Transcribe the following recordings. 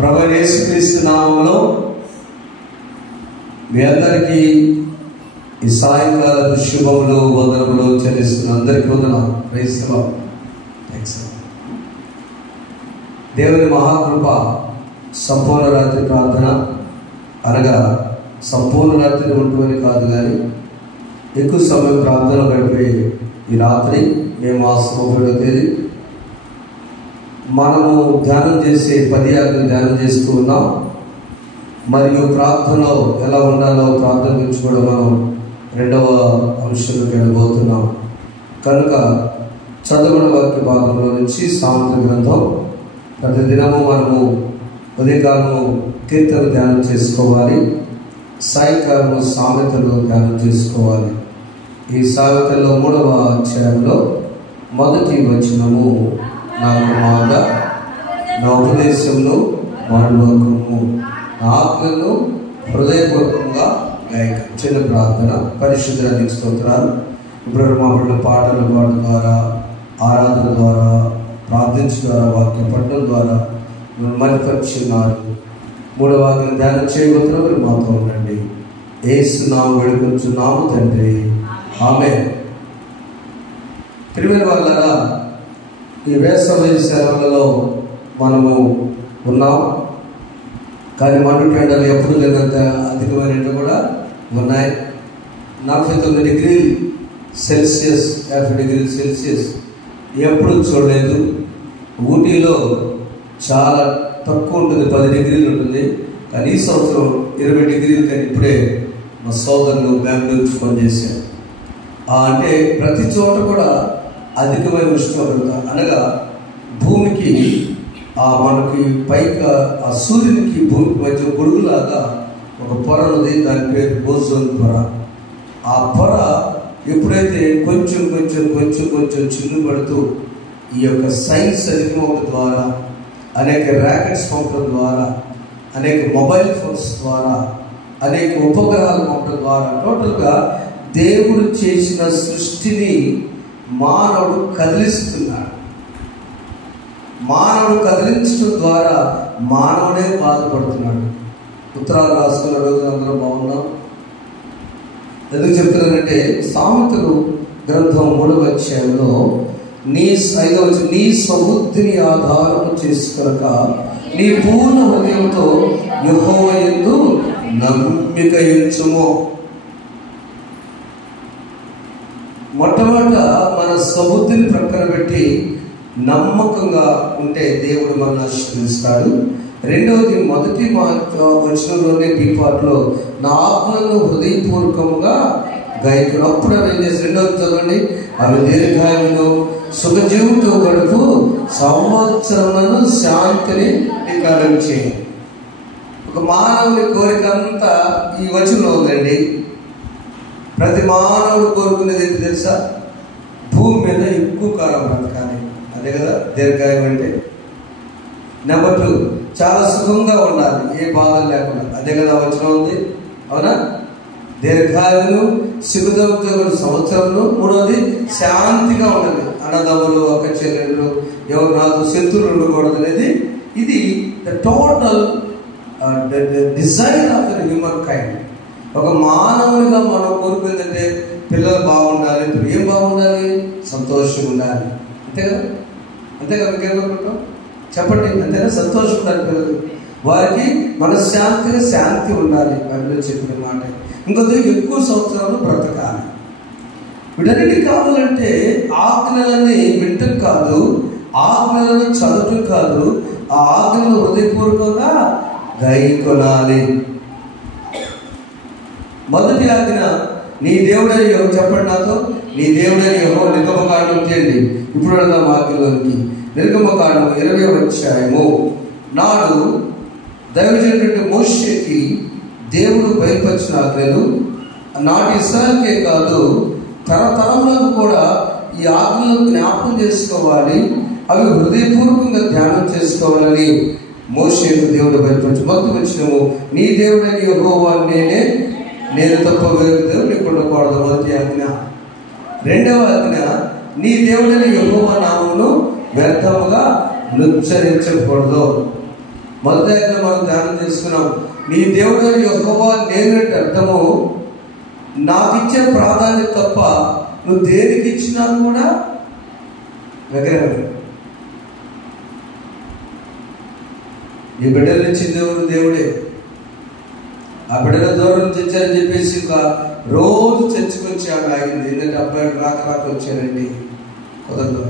ప్రభువైన యేసుక్రీస్తు నామములో మీ అందరికీ ఈ సాయంకాల శుభములు వందనములు చెల్లిస్తున్న అందరికీ వందనాలు. Praise the lord. దేవుని మహాకృప సంపూర్ణ రాత్రి ప్రార్థన అనగా సంపూర్ణ రాత్రి ఉంటుందని కాదు, కానీ ఎక్కువ సమయం ప్రార్థన గడిపే ఈ రాత్రి మేము ఆ 31వ తేదీ మనము ధ్యానం చేసే 10 ఆజ్ఞలు ధ్యానం చేస్తూ ఉన్నాం. మరియు ప్రార్థనలో ఎలా ఉండాలో ప్రార్థన గురించి కూడా మనం 2వ అంశంలోకి వెళ్ళబోతున్నాం. కనుక చదవన వాక్య భాగంలో నుంచి సామెతల గ్రంథం ప్రతిదినము మనము ఉదయకాలము కీర్తన ధ్యానం చేసుకోవాలి, సాయంకాలము సామెతలు ధ్యానం చేసుకోవాలి. ఈ సామెతల్లో 3వ అధ్యాయంలో మొదటి వచనము, నా కుమారుడా నా ఉపదేశంలో మానవకము, నా ఆజ్ఞలను హృదయపూర్వకంగా గాయక. చిన్న ప్రార్థన. పరిశుద్ధానికి స్తోత్రాలు. ఇప్పుడు మా బిడ్డల పాటల పాట ద్వారా, ఆరాధన ద్వారా, ప్రార్థించడం ద్వారా, వాక్య పఠనం ద్వారా మరిపరిచినారు. 3వ ఆజ్ఞను ధ్యానం చేయబోతున్నా. మీరు మాతో ఉండండి. యేసు నామమున వేడుకొంచున్నాము తండ్రి, ఆమేన్. ప్రియమైన వాళ్ళారా, ఈ వేసవి సెలవులలో మనము ఉన్నాం. కానీ మండు ఎండలు ఎప్పుడు లేనంత అధికమైన ఎండలు కూడా ఉన్నాయి. 49 డిగ్రీలు సెల్సియస్, 50 డిగ్రీలు సెల్సియస్ ఎప్పుడు చూడలేదు. ఊటీలో చాలా తక్కువ ఉంటుంది, 10 డిగ్రీలు ఉంటుంది. కానీ ఈ సంవత్సరం 20 డిగ్రీలు. కానీ ఇప్పుడే మా సోదరులు బెంగళూరు ఫోన్ చేశారు. అంటే ప్రతి చోట కూడా అధికమైన ఉష్ణోగ్రత, అనగా భూమికి మనకి పైగా ఆ సూర్యునికి భూమికి మధ్య గొడుగులాగా ఒక పొర ఉంది. దాని పేరు ఓజోన్ పొర. ఆ పొర ఎప్పుడైతే కొంచెం కొంచెం కొంచెం కొంచెం చిల్లు పడుతూ ఈ యొక్క సైన్స్ అధికమవడం ద్వారా, అనేక ర్యాకెట్స్ పంపడం ద్వారా, అనేక మొబైల్ ఫోన్స్ ద్వారా, అనేక ఉపగ్రహాలు పంపడం ద్వారా టోటల్గా దేవుడు చేసిన సృష్టిని మానవుడు కదిలిస్తున్నాడు. మానవుడు కదిలించడం ద్వారా మానవుడే బాధపడుతున్నాడు. ఉత్తరాలు రాసుకున్న రోజు అందరూ బాగున్నాం. ఎందుకు చెప్తున్నానంటే, సామెతలు గ్రంథం 3వ అధ్యాయంలో నీ సమృద్ధిని ఆధారము చేసుకొనక నీ పూర్ణ హృదయంతో యెహోవా యందు నమ్మిక ఉంచుము. మొట్టమొదట మన సమృద్ధిని ప్రక్కన పెట్టి నమ్మకంగా ఉంటే దేవుడు మనల్ని ఆశీర్వదిస్తాడు. రెండవది, మొదటి వచనంలోనే పాటలో నా ఆత్మను హృదయపూర్వకంగా గాయకుడు. అప్పుడు అవి ఏం చేసి, రెండవది చదవండి, అవి దీర్ఘాయువును సుఖజీవుతో గడుపు సంవత్సరములను శాంతిని కలిగించే. ఒక మానవుని కోరిక అంతా ఈ వచనంలో ఉందండి. ప్రతి మానవుడు కోరుకునేది ఏంటి తెలుసా? భూమి మీద ఎక్కువ కాలం బ్రతకాలి. అదే కదా దీర్ఘాయువు అంటే. నెంబర్ 2, చాలా సుఖంగా ఉండాలి, ఏ బాధ లేకుండా. అదే కదా వచనం ఉంది, అవునా? దీర్ఘాయువును సుఖంతో సంవత్సరంలో. 3వది, శాంతిగా ఉండాలి. అన్నదమ్ములు, అక్క చెల్లెళ్ళు, ఎవరు నాతో శత్రువులు ఉండకూడదు అనేది. ఇది the total desire of the human kind. ఒక మానవునిగా మనం కోరుకుందంటే పిల్లలు బాగుండాలి. ఏం బాగుండాలి? సంతోషం ఉండాలి. అంతే కదా? అంతేగా మీకేం కోరుకుంటాం? చెప్పండి. అంతేనా? సంతోషం ఉండాలి పిల్లలు. వారికి మనశ్శాంతిగా శాంతి ఉండాలి. బైబిల్లో చెప్పిన మాట. ఇంకొద్ది ఎక్కువ సంవత్సరాలు బ్రతకాలి. వీటన్నిటి కావాలంటే ఆజ్ఞలని వింటం కాదు, ఆజ్ఞలను చదవటం కాదు, ఆ ఆజ్ఞలను హృదయపూర్వకంగా గైకొనాలి. మొదటి ఆజ్ఞ, నీ దేవుడని యెహోవా. చెప్పండి నాతో, నీ దేవుడని యెహోవా. నిర్గమకాండం చేయండి. ఇప్పుడు వెళ్దాం వాక్యంలోనికి. నిర్గమకాండం 20వ అధ్యాయము నాడు దైవజనుడు మోషేకి దేవుడు బయలుపరిచిన ఆజ్ఞలు నాటి ఇశ్రాయేలుకే కాదు, తరతరములకు కూడా ఈ ఆజ్ఞలను జ్ఞాపకం చేసుకోవాలి, అవి హృదయపూర్వకంగా ధ్యానం చేసుకోవాలని మోషేకు దేవుడు బయలుపరిచి. మొదటి వచనము, నీ దేవుడని యెహోవా నేను తప్ప వేరు దేవుడు నీకు ఉండకూడదు. మొదటి ఆజ్ఞ. రెండవ ఆజ్ఞ, నీ దేవుడని యెహోవా నామమును వ్యర్థముగా నుచ్చరించకూడదు. మొదటి మనం ధ్యానం చేసుకున్నాం. నీ దేవుడు యెహోవా నేనంటే అర్థము నాకు ఇచ్చే ప్రాధాన్యత తప్ప నువ్వు దేనికి ఇచ్చినా కూడా విగ్రహమే. నీ బిడ్డల నుంచి దేవుడే. ఆ బిడ్డల దూరం నుంచి వచ్చారని చెప్పేసి ఒక రోజు చర్చకు వచ్చి ఆమె ఆగింది. ఎందుకంటే అబ్బాయిలు రాక వచ్చారండి, కుదరదు.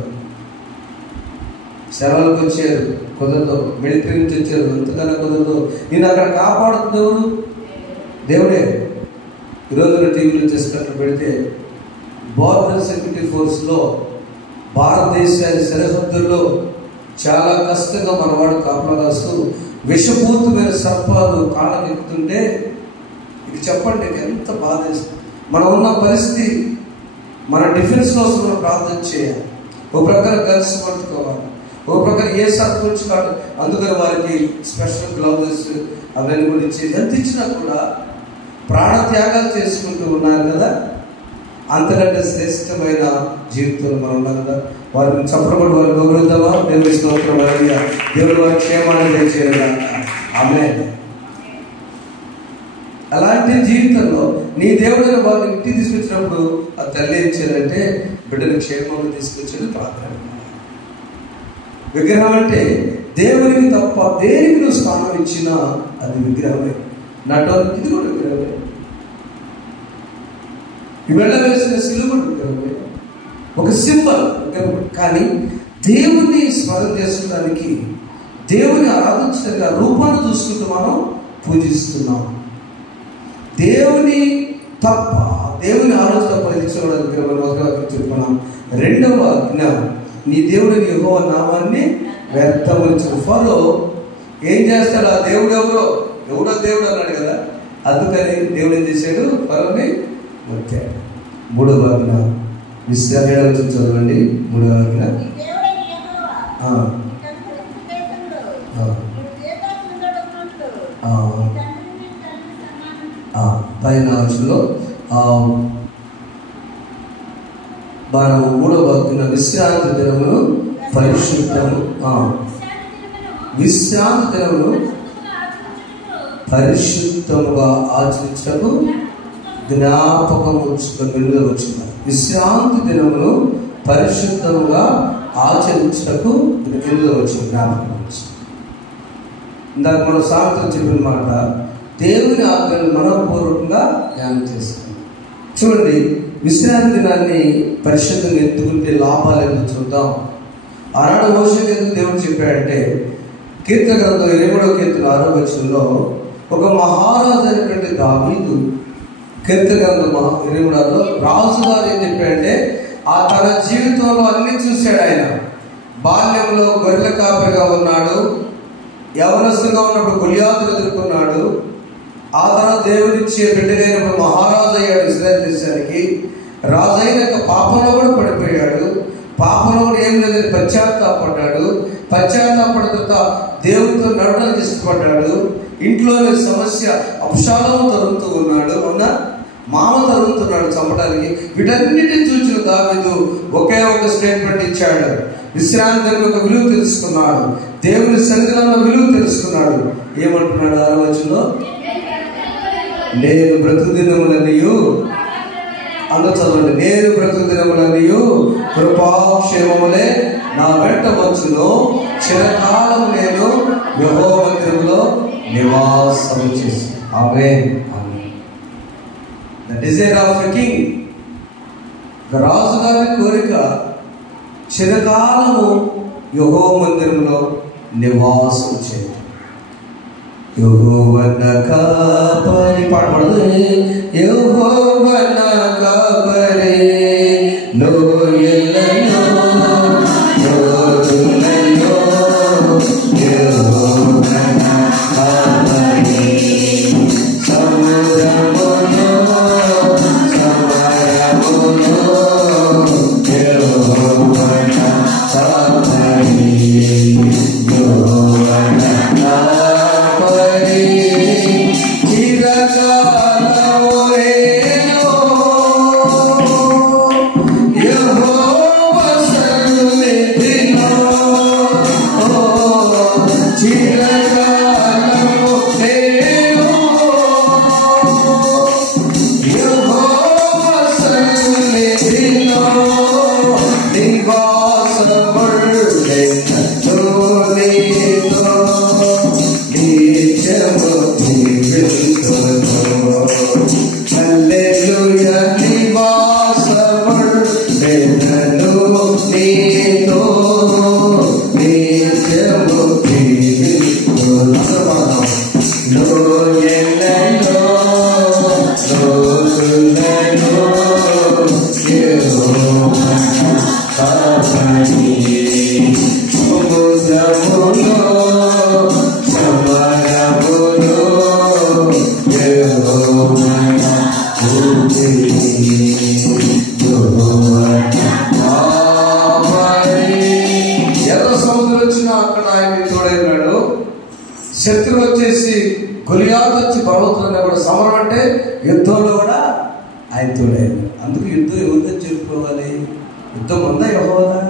సెలవులకు వచ్చారు, కుదరదు. మిలిటరీ నుంచి వచ్చారు, అంతకన్నా కుదరదు. నేను అక్కడ కాపాడుతుంది ఎవరు? దేవుడే. ఈరోజు టీవీలో చేసినట్లు పెడితే బోర్డర్ సెక్యూరిటీ ఫోర్స్లో భారతదేశాన్ని సరిహద్దుల్లో చాలా కష్టంగా మనవాడు కాపలా కాస్తూ విషపూరితమైన సర్పాలు కాళ్ళకి ఎక్కుతుంటే ఇక చెప్పండి ఎంత బాధ. మనం ఉన్న పరిస్థితి, మన డిఫెన్స్ కోసం మనం ప్రార్థన చేయాలి. ఒక ప్రకారం కలిసి పట్టుకోవాలి, ఒక ప్రకారం ఏ సర్పంచ్ కాదు. అందుకని వారికి స్పెషల్ గ్లౌజెస్ అవన్నీ కూడా ఇచ్చేది. ఎంత ఇచ్చినా కూడా ప్రాణత్యాగాలు చేసుకుంటూ ఉన్నారు కదా. అంతకంటే శ్రేష్టమైన జీవితంలో మనం ఉన్నాం కదా. వారిని చప్పరపడి వారిని గౌరవిద్దామా? దేవుని స్తోత్రం. దేవుడు వారి క్షేమాన్ని తెచ్చేయాలి. ఆమేన్. అలాంటి జీవితంలో నీ దేవుడిని వారిని ఇంటికి తీసుకొచ్చినప్పుడు ఆ తల్లి ఏం చేయాలంటే బిడ్డని క్షేమంగా తీసుకొచ్చేది ప్రార్థన. విగ్రహం అంటే దేవునికి తప్ప దేనికి నువ్వు స్థానం ఇచ్చినా అది విగ్రహమే. నాట్ ఓన్లీ ఇది కూడా విగ్రహమే. ఇవాళ వేసిన సిలువ విగ్రహమే, ఒక సింబల్. కానీ దేవుని స్మరణ చేసుకోవడానికి, దేవుని ఆరాధించడానికి ఆ రూపాన్ని చూసుకుంటూ మనం పూజిస్తున్నాం. దేవుని తప్ప, దేవుని ఆలోచన పరిధించడానికి చెప్పుకున్నాం. రెండవ ఆజ్ఞ, నీ దేవుడిని యెహోవా నామాన్ని వ్యర్థపరచు. ఫరో ఏం చేస్తాడు? ఆ దేవుడు ఎవడో దేవుడు అన్నాడు కదా. అందుకని దేవుడు ఏం చేశాడు? ఫరోని వచ్చాడు. మూడవ ఆజ్ఞ విశ్రాంతి చదవండి. మూడవ ఆజ్ఞ పైన ఆజ్ఞలో మనం మూడవ ఆజ్ఞ విశ్రాంతి దినమును పరిశుద్ధము, విశ్రాంతి దినమును పరిశుద్ధముగా ఆచరించటకు జ్ఞాపకం ఉంచుకుని వచ్చిన. విశ్రాంతి దినమును పరిశుద్ధముగా ఆచరించటకు వచ్చిన జ్ఞాపకం వచ్చి. ఇందాక మనం సామెతలు చెప్పిన మాట, దేవుని ఆజ్ఞను మనపూర్వకంగా ధ్యానం చేస్తాం. చూడండి, విశ్రాంతి దినాన్ని పరిశుద్ధంగా ఎత్తుకుంటే లాభాలు ఎందుకు చూద్దాం. ఆనాడు మోషేకి ఎందుకు దేవుడు చెప్పాడంటే, కీర్తన గ్రంథం 23వ కీర్తన 6వ వచనంలో ఒక మహారాజు అయినటువంటి దావీదు కీర్తన గ్రంథం 23లో రాజుగారు ఏం చెప్పాడంటే, ఆ తన జీవితంలో అన్ని చూశాడు. ఆయన బాల్యంలో గొర్రెల కాపరిగా ఉన్నాడు, యవనస్తుగా ఉన్నప్పుడు గొలియాతును ఎదుర్కొన్నాడు. ఆ తర్వాత దేవునిచ్చే బిడ్డగైనప్పుడు మహారాజు అయ్యాడు ఇశ్రాయేలు దేశానికి. రాజు అయినాక పాపంలో కూడా పడిపోయాడు. పాపంలో కూడా ఏం లేదని పశ్చాత్తాపడ్డాడు. పశ్చాత్తాపడిన తర్వాత దేవునితో నడవడానికి ఇష్టపడ్డాడు. ఇంట్లోని సమస్య అప్షాలోము తరుగుతూ ఉన్నాడు, అవునా, మామ తరుగుతున్నాడు చంపడానికి. వీటన్నిటిని చూసిన దావీదు ఒకే ఒక స్టేట్మెంట్ ఇచ్చాడు. విశ్రాంతి ఒక విలువ తెలుసుకున్నాడు, దేవుని సన్నిధిలో విలువ తెలుసుకున్నాడు. ఏమంటున్నాడు 6వ వచనంలో? నేను బ్రతుకు దినములన్నీయు, అందరూ చదవండి, నేను బ్రతుకు దినములన్నీయు కృపాక్షేమములే నా వెంట వచ్చును, చిరకాలం నేను యెహోవా మందిరములో నివాసము చేసి. ఆమేన్. The desire of a king, రాజుగారి కోరిక చిరకాలము యెహోవా మందిరములో నివాసం చేయడం. యెహోవా నా కాపరి, పాడబడదు. యెహోవా నా కాపరి, లోయలను లోతులను, యెహోవా నా కాపరి, సముద్రమును సమరమును, యెహోవా నా కాపరి, యెహోవా నా కాపరి, చిరకాలము నేను యెహోవా సన్నిధిలో, చిరకాలము వచ్చినా అక్కడ ఆయన తోడైనాడు. శత్రువు వచ్చేసి గొలియాతు వచ్చి పర్వతంలో కూడా సమరం అంటే యుద్ధంలో కూడా ఆయన తోడైనాడు. అందుకు యుద్ధం ఎవరితో చెప్పుకోవాలి? యుద్ధం ఉందా యెహోవాదా?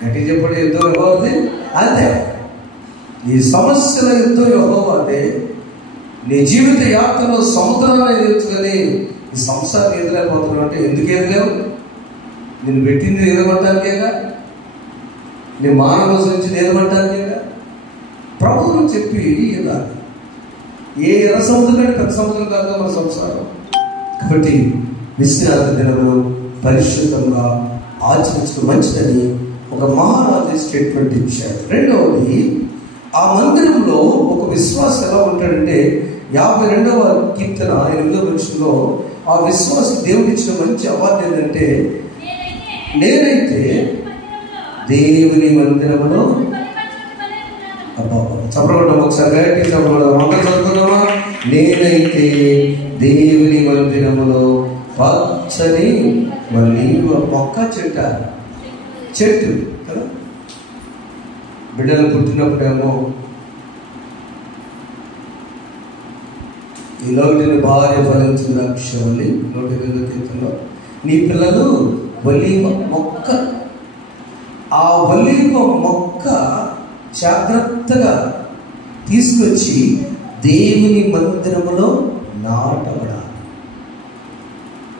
గట్టి చెప్పండి, యుద్ధం యెహోవాది. అంతే, ఈ సమస్యల యుద్ధం యెహోవాదే. నీ జీవిత యాత్రలో సముద్రాన్ని ఎదుర్చుకొని ఈ సంసారం ఎదురైపోతున్నావు అంటే ఎందుకు ఎదురావు? నేను పెట్టింది ఎదురమంటానికేగా, నీ మానవ నుంచి ఎదురమంటానికేగా. ప్రభువును చెప్పి వెళ్ళాలి. ఏ ఎర్ర సముద్రం కంటే పెద్ద సముద్రం కాదు మన సంసారం. కాబట్టి విశ్రాంతి దినమును పరిశుద్ధంగా ఆచరించడం మంచిదని ఒక మహారాజు స్టేట్మెంట్ ఇచ్చారు. రెండవది, ఆ మందిరంలో ఒక విశ్వాసం ఎలా ఉంటాడంటే 52వ కీర్తన 8వ వచనంలో ఆ విశ్వాసం దేవుడు ఇచ్చిన మంచి అవార్డు ఏంటంటే, నేనైతే దేవుని మందిరములో చెప్పడం ఒకసారి గట్టి చెప్పడం అందరూ చదువుకున్నామా? నేనైతే దేవుని మందిరములో పచ్చని మళ్ళీ మొక్క చెట్టు కదా. బిడ్డలు పుట్టినప్పుడేమో ఈ లోటుని భార్య ఫలించిన ద్రాక్షవల్లి 108వ కీర్తనలో నీ పిల్లలు ఒలీవ మొక్క. ఆ ఒలీవ మొక్క జాగ్రత్తగా తీసుకొచ్చి దేవుని మందిరములో నాటబడాలి.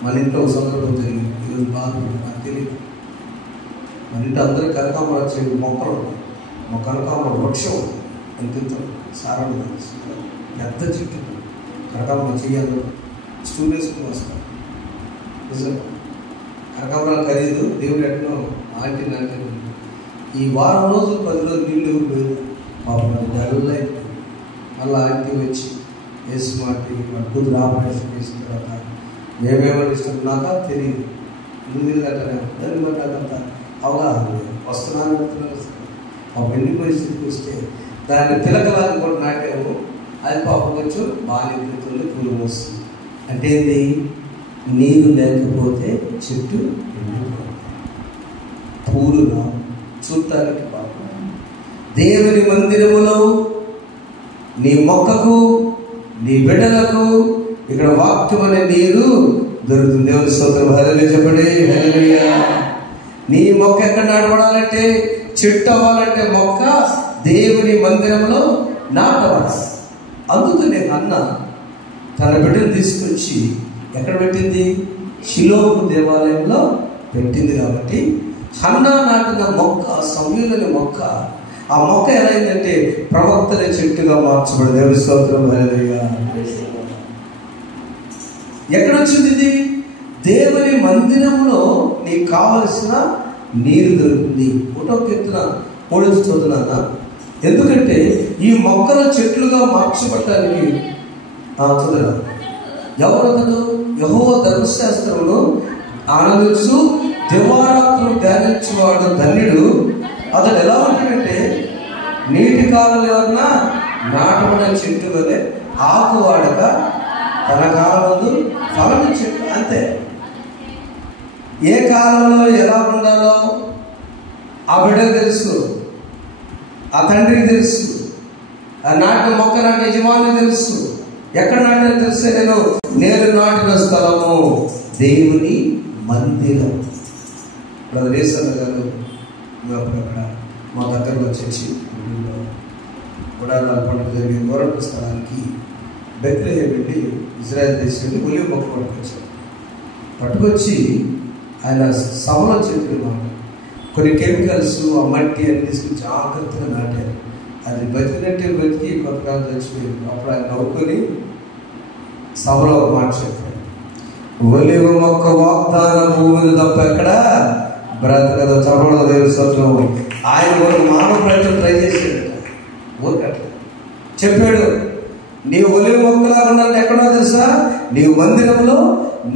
మన ఇంట్లో ఒక సందర్భం జరిగింది. ఈరోజు బాధపడి నాకు తెలియదు. మన ఇంట్లో అందరూ కనకాంబర చెట్టు మొక్కలు ఉన్నాయి. మా కనకాంబర వృక్షం ఎంత సారం పెద్ద చెట్టు కనకాంబరం చెయ్యాలి. స్టూడెంట్స్కి వస్తారు. నిజం, కనకాంబరాలు ఖరీదు. దేవుడు ఎట్లా ఆంటీ అంటే ఈ వారం రోజులు 10 రోజులు నీళ్ళు ఎవరు పోయింది పాపం డల్ అయిపోయింది. మళ్ళీ ఆంటీ వచ్చి వేసి మాటి అద్భుత ఆపరేషన్ చేసిన తర్వాత మేమేమని ఇష్టం నాకా తెలియదు. ఎందుకు అంటానే దాన్ని బట్టి నాకంత అవగాహన వస్తున్నాను. ఆ వెండి పరిస్థితికి వస్తే దాన్ని పిలకలాగా కూడా నాటాము. అది పాపం వచ్చు బాగా ఎదుగుతుంది, పూలు వస్తుంది. అంటే ఏంటి? నీరు లేకపోతే చెట్టు పూలుగా చూడటానికి పాపం. దేవుని మందిరములో నీ మొక్కకు, నీ బిడ్డలకు ఇక్కడ వాక్యం అనే నీరు దొరుకుతుంది. దేవుని స్తోత్రం. హల్లెలూయా చెప్పండి. హల్లెలూయా. నీ మొక్క ఎక్కడ నాటబడాలంటే, చెట్టు అవ్వాలంటే మొక్క దేవుని మందిరంలో నాటబడాలి. అందుకనే అన్న తన బిడ్డను తీసుకొచ్చి ఎక్కడ పెట్టింది? షిలోహు దేవాలయంలో పెట్టింది. కాబట్టి హన్నా నాటిన మొక్క, సమూయేలు మొక్క, ఆ మొక్క ఎలా అయిందంటే ప్రవక్తల చెట్టుగా మార్చబడింది. దేవుని స్తోత్రం. హల్లెలూయా. ఎక్కడొచ్చింది ఇది? దేవుని మందిరంలో నీకు కావలసిన నీరు దొరుకుతుంది. 1వ కీర్తన 3వ చదువుతున్నా. ఎందుకంటే ఈ మొక్కల చెట్లుగా మార్చబడటానికి చదువు ఎవరతను? యెహోవా ధర్మశాస్త్రంలో ఆనందించు దివారాత్రులు ధ్యానించేవాడు ధన్యుడు. అతడు ఎలా ఉంటాడంటే నీటి కాలంలో ఎవరన్నా నాటబడిన చెట్టు వలె ఆకు వాడక తన కాలంలో ఫలం చెట్టు. అంతే. ఏ కాలంలో ఎలా ఉండాలో ఆ బిడ్డకు తెలుసు, ఆ తండ్రికి తెలుసు, ఆ నాటిన మొక్క నాటిన యజమానికి తెలుసు. ఎక్కడ నాటిన తెలిసే నేను నాటిన స్థలము దేవుని మందిరం. ప్రదేశాల గారు అక్కడ మా దగ్గరలో వచ్చేసి గుడారాల పండుగ జరిగే గోరట స్థలానికి బెత్లెహేము వెళ్ళి ఇజ్రాయెల్ దేశాన్ని ఒలీవ మొక్క పట్టుకొచ్చి ఆయన సభలో చెప్పిన కొన్ని కెమికల్స్, ఆ మట్టి అన్ని తీసుకుని జాగ్రత్తగా నాటారు. అది బతికినట్టే బతికి కొంతకాలం చచ్చిపోయింది. అప్పుడు ఆయన నవ్వుకొని సభలో ఒక మాట చెప్పాడు, ఒలీవ మొక్క వాగ్దాన భూమిని తప్ప ఎక్కడ బ్రతకదు. చదవడం దేవుని స్తోత్రం. ఆయన ఒక మానవ ప్రయత్నం ట్రై చేశాడు. ఊరికట్లా చెప్పాడు, నీవు ఒలీవ మొక్కలా ఉండాలంటే ఎక్కడో తెలుసా? నీవు మందిరంలో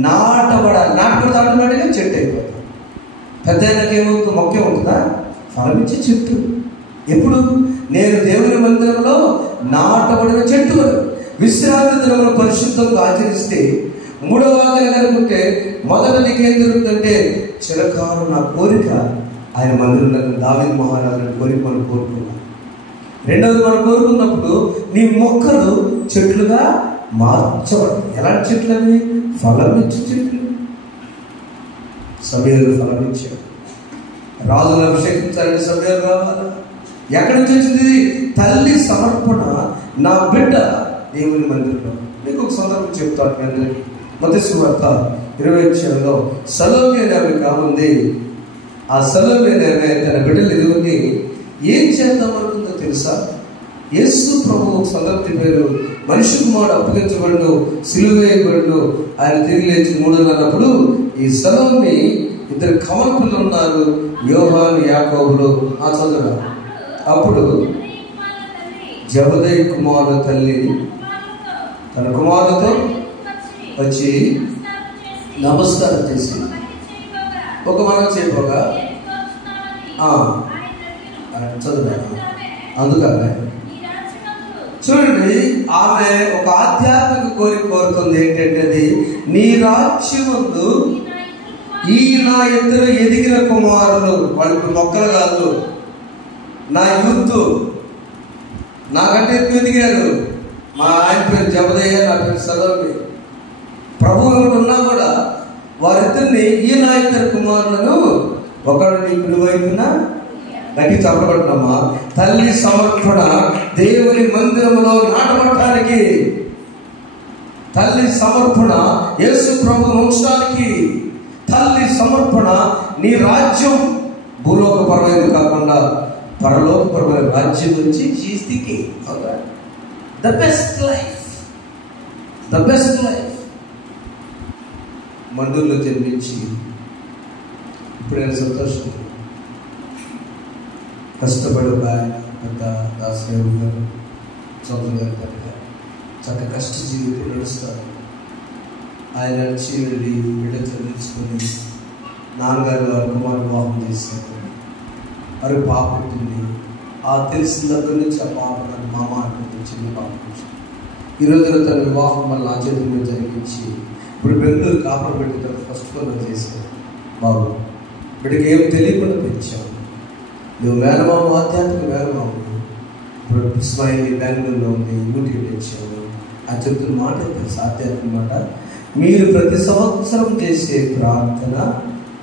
నాటబడాలి. నాటబడితే ఆటోమేటిక్గా చెట్టు అయిపోతుంది. పెద్ద ఏమవుతుంది? మొక్కే ఉంటుందా? ఫలమిచ్చే చెట్టు. ఎప్పుడు? నేను దేవుని మందిరంలో నాటబడిన చెట్టు. విశ్రాంతి దినమును పరిశుద్ధంగా ఆచరిస్తే 3వ ఆజ్ఞ కనుకుంటే మొదట నీకేం జరుగుతుందంటే చిరకాలం నా కోరిక ఆయన మందిరంలో దావీదు మహారాజుని కోరిక మనం కోరుకున్నాం. రెండవది మనం కోరుకున్నప్పుడు నీ మొక్కలు చెట్లుగా మార్చబడతాయి. ఎలాంటి చెట్లు అవి? ఫలమిచ్చే చెట్లు. సమయాలు ఫలమిచ్చాడు. రాజును అభిషేకించాలని సమయాలు కావాలి. ఎక్కడి నుంచి వచ్చింది? తల్లి సమర్పణ. నా బిడ్డ దేవుని మందిరంలో. మీకు ఒక సందర్భం చెప్తాను మీ అందరికీ. మత్తయి సువార్త 20 సలోమి అనే ఆమె కాముంది. ఆ సలోమి అనే ఆమె తన బిడ్డలు ఎదుగుని ఏం చేద్దాం అనుకుందో తెలుసా? యేసు ప్రభు ఒక సందర్భం చెప్పారు, మనిషి కుమారుడు అప్పగించబడు, సిలువ వేయబడు, ఆయన తిరిగి లేచి 3 అన్నప్పుడు ఈ సలోమి 2 కవల పిల్లలు ఉన్నారు, యోహాను యాకోబులు. ఆ చదువు. అప్పుడు జబదయి కుమారుల తల్లి తన కుమారులతో వచ్చి నమస్కారం చేసి ఒక మనం చేయపోగా చదువు. అందుకనే చూడండి, ఆమె ఒక ఆధ్యాత్మిక కోరిక కోరుతుంది. ఏంటంటే అది, నీ రాజ్యమందు ఈ నా 2 ఎదిగిన కుమారులు, వాళ్ళకి మొక్కలు కాదు, నా యూత్ నాకంటే ఎక్కువ ఎదిగారు. మా ఆయన పేరు జబదయ్య, నా పేరు సలోమి. ప్రభువులు ఉన్నా కూడా వారిద్దరిని, ఈ నా 2 కుమారులను ఒకడు నీ కుడి వైపున గట్టి చప్పబడుతున్నామా. తల్లి సమర్పణ దేవుని మందిరంలో నాటబడటానికి, తల్లి సమర్పణ యేసు ప్రభువును ఉంచడానికి, తల్లి సమర్పణ నీ రాజ్యం భూలోకపరమైనది కాకుండా పరలోకపరమైన రాజ్యం నుంచి the best life, the best life. మండూరులో జన్మించి ఇప్పుడు నేను సంతోషం. కష్టపడి ఒక ఆయన పెద్ద దాసరావు గారు, చౌదరి గారు పెద్ద చక్క కష్ట జీవితం నడుస్తారు. ఆయన నడిచి వెళ్ళి బిడ్డ చదివించుకొని నాన్నగారు వారి కుమారు వివాహం చేశారు. వారికి పాప ఉంటుంది. ఆ తెలిసిన దగ్గర నుంచి ఆ పాప నన్ను మామ అంటుంది, చిన్న పాప నుంచి. ఈ రోజున తన వివాహం వల్ల నా చేతుల మీద జరిగించి ఇప్పుడు బెంగళూరు కాపర్ పెట్టి తన ఫస్ట్ ఫ్లోర్లో చేశారు. బాబు బిడ్డకి ఏం తెలియకుండా పెంచావు. నువ్వు మేనమామ, ఆధ్యాత్మిక మేనమామ. ఇప్పుడు ఇస్మాయిల్ బెంగళూరులో ఉంది, ఊటికి తెచ్చావు. ఆ చెప్తున్న మాట తెలుసు, ఆధ్యాత్మిక మాట. మీరు ప్రతి సంవత్సరం చేసే ప్రార్థన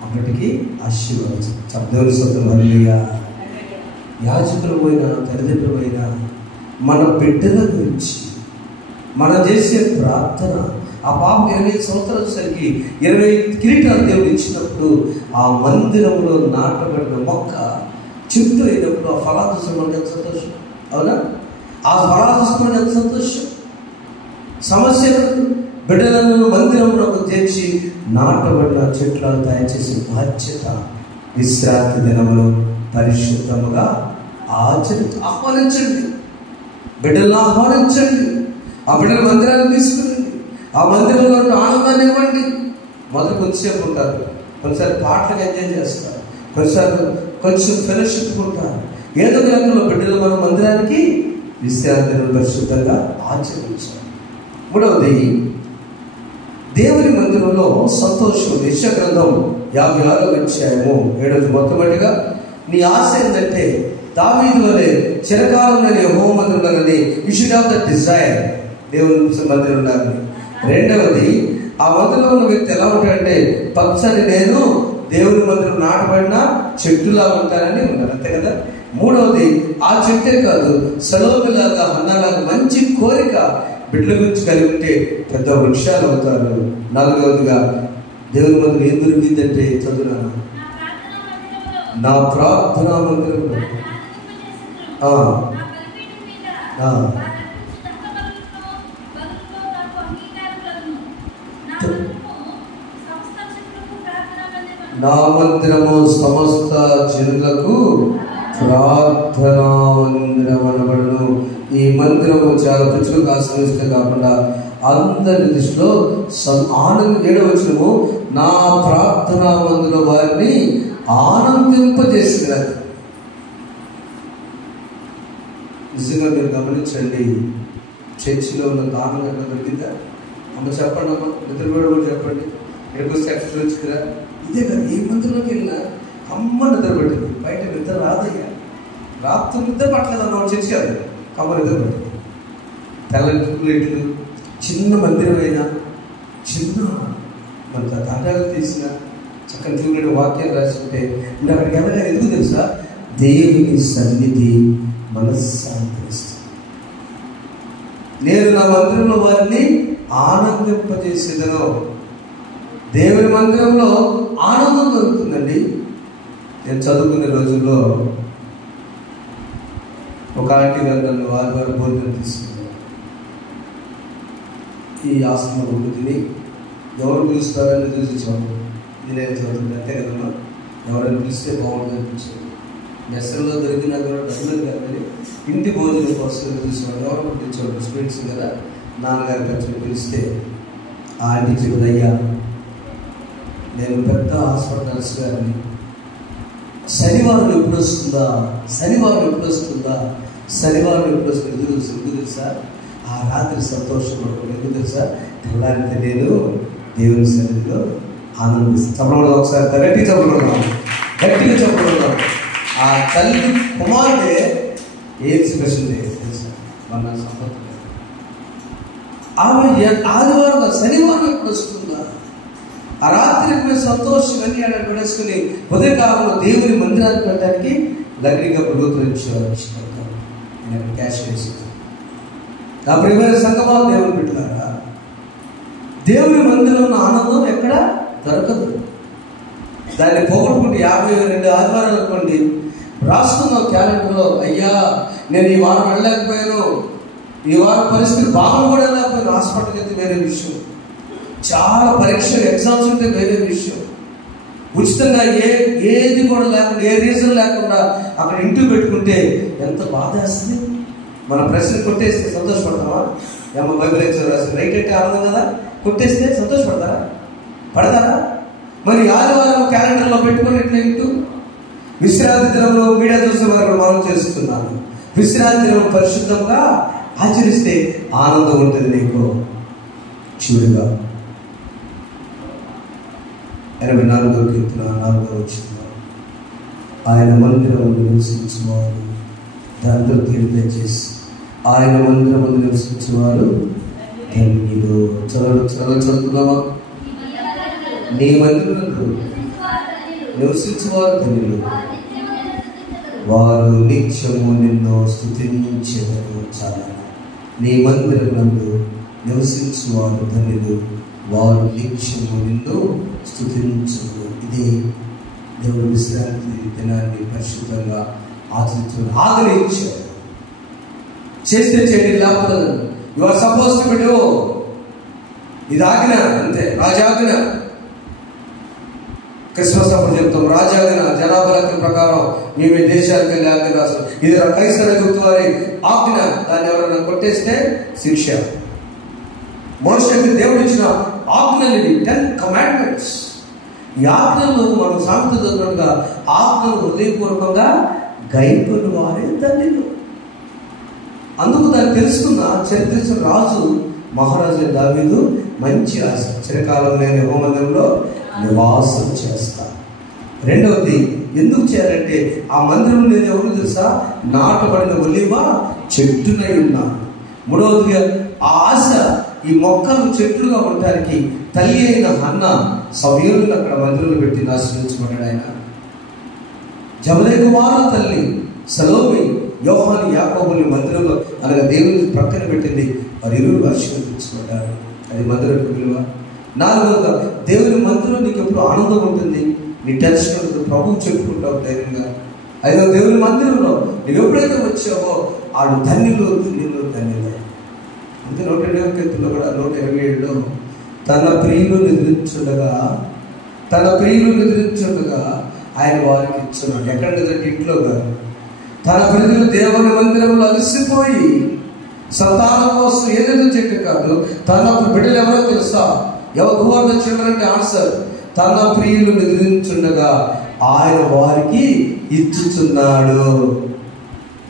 అప్పటికి ఆశీర్వదించు. శబ్దం సొంతం హల్లెలూయా. యాజకులమైన తల్లిదండ్రులమైన మన బిడ్డల గురించి మనం చేసే ప్రార్థన, ఆ పాప 25 సంవత్సరాల వచ్చేసరికి 20 కిరీటాలు దేవుడు ఇచ్చినప్పుడు ఆ మందిరంలో నాటబడిన మొక్క చెట్టు అయినప్పుడు ఆ ఫలాలు చూసుకోవడం ఎంత సంతోషం. అవునా? ఆ ఫలాలు చూసుకోవడం ఎంత సంతోషం. సమస్యలను బిడ్డలను మందిరంలోకి తెచ్చి నాటబడిన చెట్లను తయారు చేసే బాధ్యత విశ్రాంతి దినమును పరిశుద్ధముగా ఆహ్వానించండి. బిడ్డలను ఆహ్వానించండి. ఆ బిడ్డల మందిరాన్ని తీసుకురండి. ఆ మందిరంలో ఆనందాన్ని ఇవ్వండి. మొదలు కొద్దిసేపు ఉంటారు, కొన్నిసార్లు పాటలకు ఎంజాయ్ చేస్తారు, కొన్నిసార్లు కొంచెం ఫెలోషిప్ ఉంటారు. ఏదో రకంలో బిడ్డలు మన మందిరానికి విశ్రాంతిని పరిశుద్ధంగా ఆచరించాలి. 3వది, దేవుని మందిరంలో సంతోషం. యెషయా గ్రంథం 56:7 మొట్టమొదటిగా నీ ఆశ ఏంటంటే దావీదు వలె చిరకాలంలో యెహోవా మందిరంలోని you should have the desire, దేవుని మందిరం ఉండాలని. రెండవది, ఆ మందిరంలో ఉన్న వ్యక్తి ఎలా ఉంటాడంటే పచ్చని నేను దేవుని మందిరం నాటబడిన చెట్టులా ఉంటానని ఉంటారు. అంతే కదా. 3వది, ఆ చెట్టే కాదు, సలోమిలాగా హన్నాలాగా మంచి కోరిక బిడ్డల గురించి కలిగి ఉంటే పెద్ద వృక్షాలు అవుతారు. 4వదిగా, దేవుని మందిరం ఏం దొరికిందంటే చదువునాను, నా ప్రార్థనా మందిరంలో నా మందిరము సమస్త జనులకు ప్రార్థనా మందిరం అనబడును. ఈ మందిరము చాలా ప్రజలకు ఆశ్రయిస్తే కాకుండా అందరి దృష్టిలో ఆనందం. 7వ నా ప్రార్థనా మందిరం వారిని ఆనందింపజేసినది. నిజంగా మీరు గమనించండి, చర్చిలో ఉన్న దానం ఎట్లా దొరికిందా? అమ్మ చెప్పండి, అమ్మ నిద్రపోయి కూడా చెప్పండి. ఎక్కడికి వస్తే ఎక్స్ట్రా వచ్చి కదా. ఇదే కదా, ఏ మందిరంలోకి వెళ్ళినా ఆ కమ్మ నిద్ర పెట్టింది. బయట నిద్ర రాదయ్యా, రాత్రి నిద్ర పట్టలేదు అన్నవాడు చర్చి కాదు, కమ్మ నిద్ర పెట్టింది. తెల్లని ప్లేట్లు, చిన్న మందిరం అయినా, చిన్న మనకు దండాలు తీసిన చక్కని చూడని వాక్యాలు రాసుకుంటే మీరు అక్కడికి వెళ్ళగా ఎందుకు తెలుసా? దేవుని సన్నిధి మనశ్శాంతిస్తుంది. నేను నా మందిరంలో వారిని ఆనందింపజేసేదను. దేవుని మందిరంలో ఆనందం దొరుకుతుందండి. నేను చదువుకునే రోజుల్లో ఒక ఆంటీ గారు నన్ను వారి భోజనం తీసుకున్నారు. ఈ ఆశ్రమ గుడ్డు తిని ఎవరు పిలుస్తారని చూసి చదువు ఇది నేను చదువుతుంది అంతే కదమ్మా. ఎవరైనా పిలిస్తే బాగుంటుంది అనిపించింది. మెస్సల్లో దొరికినా కూడా డబ్బులు కానీ ఇంటి భోజనం కోసం చూసేవాడు. ఎవరు పంపించేవాడు స్టూడెంట్స్ కదా. నాన్నగారు ఖర్చులు పిలిస్తే ఆ ఆంటీ చెప్పింది, అయ్యా నేను పెద్ద హాస్పిటల్స్ గారిని, శనివారం ఎప్పుడు వస్తుందా, శనివారం ఎప్పుడు వస్తుందా, శనివారం ఎప్పుడు వస్తుంది ఎందుకు తెలుసా? ఆ రాత్రి సంతోషపడకూడదు. ఎందుకు తెలుసా? తెల్లారితే నేను దేవుని సన్నిధిలో ఆనందిస్తాను. చెప్పడం ఒకసారి గట్టిగా చెప్పడం. ఆ తల్లి కుమారుడే ఏం స్పెషల్ తెలుసా? మన సంపత్తి ఆమె ఆదివారం శనివారం ఎప్పుడు వస్తుందా, ఆ రాత్రి మేము సంతోషం అన్ని ఆడ పడేసుకుని ఉదయకాలంలో దేవుని మందిరానికి వెళ్ళడానికి లగ్నిగా ప్రభుత్వం క్యాష్ వేసి. నా ప్రియమైన సంగమా, దేవుని పెట్టారా, దేవుని మందిరంలో ఆనందం ఎక్కడ దొరకదు. దాన్ని పోగొట్టుకుంటే 52 ఆదివారాలు అనుకోండి రాసుకున్నాం క్యాలెండర్లో, అయ్యా నేను ఈ వారం వెళ్ళలేకపోయాను, ఈ వారం పరిస్థితి బాగా కూడా వెళ్ళలేకపోయాను, హాస్పిటల్కి అయితే వేరే విషయం, చాలా పరీక్షలు ఎగ్జామ్స్ ఉంటే వేరే విషయం, ఉచితంగా ఏది కూడా లేకుండా ఏ రీజన్ లేకుండా అక్కడ ఇంటికి పెట్టుకుంటే ఎంత బాధ వేస్తుంది. మన ప్రశ్న కొట్టేస్తే సంతోషపడతామా? ఏమో బైబిల్ ఎగ్జామ్ రాసి రైట్ అంటే ఆనందం కదా, కొట్టేస్తే సంతోషపడతారా? పడతారా? మరి ఆదివారం క్యాలెండర్లో పెట్టుకొని ఇట్లా ఇంటూ విశ్రాంతి దినంలో మీడియా చూసిన వారు మనం చేస్తున్నాను. విశ్రాంతి దినం పరిశుద్ధంగా ఆచరిస్తే ఆనందం ఉంటుంది నీకు. చూడుగా 84వ కీర్తన 4వ వచనం, ఆయన మందిరమును నివసించువారు దాంతో కీర్తన చేసి ఆయన మందిరమును నివసించువారు ధన్యులు. చదువుతున్నావా? నీ మందిరమును నివసించువారు ధన్యులు, వారు నిత్యము నిన్ను స్తుతించెదరు. చాలా నీ మందిరమునందు నివసించువారు ధన్యులు, వారు నిత్యము నిన్ను స్తుతించును. ఇదే దేవుడు విశ్రాంతి దినాన్ని పరిశుద్ధంగా ఆచరించు ఆగ్రహించారు. చేస్తే చేయండి, లేకపోతే you are suppose to do. ఇది ఆజ్ఞ, అంతే, రాజాజ్ఞ. క్రిస్మస్ అప్పుడు చెప్తాం రాజాజ్ఞ, జనాభా లెక్క ప్రకారం మేము దేశాలకు వెళ్ళి ఆజ్ఞ రాస్తాం. ఇది కైసర గుర్తు వారి ఆజ్ఞ. దాన్ని ఎవరైనా కొట్టేస్తే శిక్ష. మనుషులకి దేవుడు ఇచ్చిన ఆజ్ఞలు, 10 కమాండ్మెంట్స్. ఈ ఆజ్ఞలు మనం సామెత చదువుగా ఆజ్ఞలు హృదయపూర్వకంగా గైకొని వారే ధన్యులు. అందుకు దాన్ని తెలుసుకున్న చరిత్ర రాజు మహారాజు దావీదు మంచి ఆశ, చిరకాలం నేను యెహోవా మందిరంలో నివాసం చేస్తా. రెండవది ఎందుకు చేయాలంటే ఆ మందిరం నేను ఎవరు తెలుసా? నాటబడిన ఒలీవ చెట్టునై ఉన్నాను. మూడవదిగా ఆ ఆశ, ఈ మొక్కలు చెట్లుగా ఉండటానికి తల్లి అయిన హన్న సమయంలో అక్కడ మందిరంలో పెట్టి ఆశ్రయించబడ్డాడు. ఆయన జబదయి కుమారుల తల్లి సలోమి యోహాను యాకోబుని మందిరంలో అనగా దేవుని ప్రక్కన పెట్టింది. వారి ఇరువురు ఆశీర్వదించబడ్డారు. అది మందిరం విలువ. 4వదిగా దేవుని మందిరం నీకు ఎప్పుడు ఆనందం ఉంటుంది, నీ టెన్షన్ ఉంటుంది, ప్రభువు చెప్పుకుంటావు ధైర్యంగా. 5వ దేవుని మందిరంలో నువ్వు ఎప్పుడైతే వచ్చావో ఆడు ధన్యులు ధన్యులు ధన్యులు. అంటే 120వ కీర్తనలో కూడా 127లో తన ప్రియులు నిద్రించుండగా ఆయన వారికి ఇచ్చున్నాడు. ఎక్కడ నిద్రంటే ఇంట్లో కాదు. తన ప్రజలు దేవుని మందిరంలో అలసిపోయి సంతానం కోసం ఏదైతే చెట్టు కాదు, తన బిడ్డలు ఎవరో తెలుసా? ఎవరు చిల్డ్రన్ ఆన్సర్, తన ప్రియులు నిద్రించుండగా ఆయన వారికి ఇచ్చుచున్నాడు.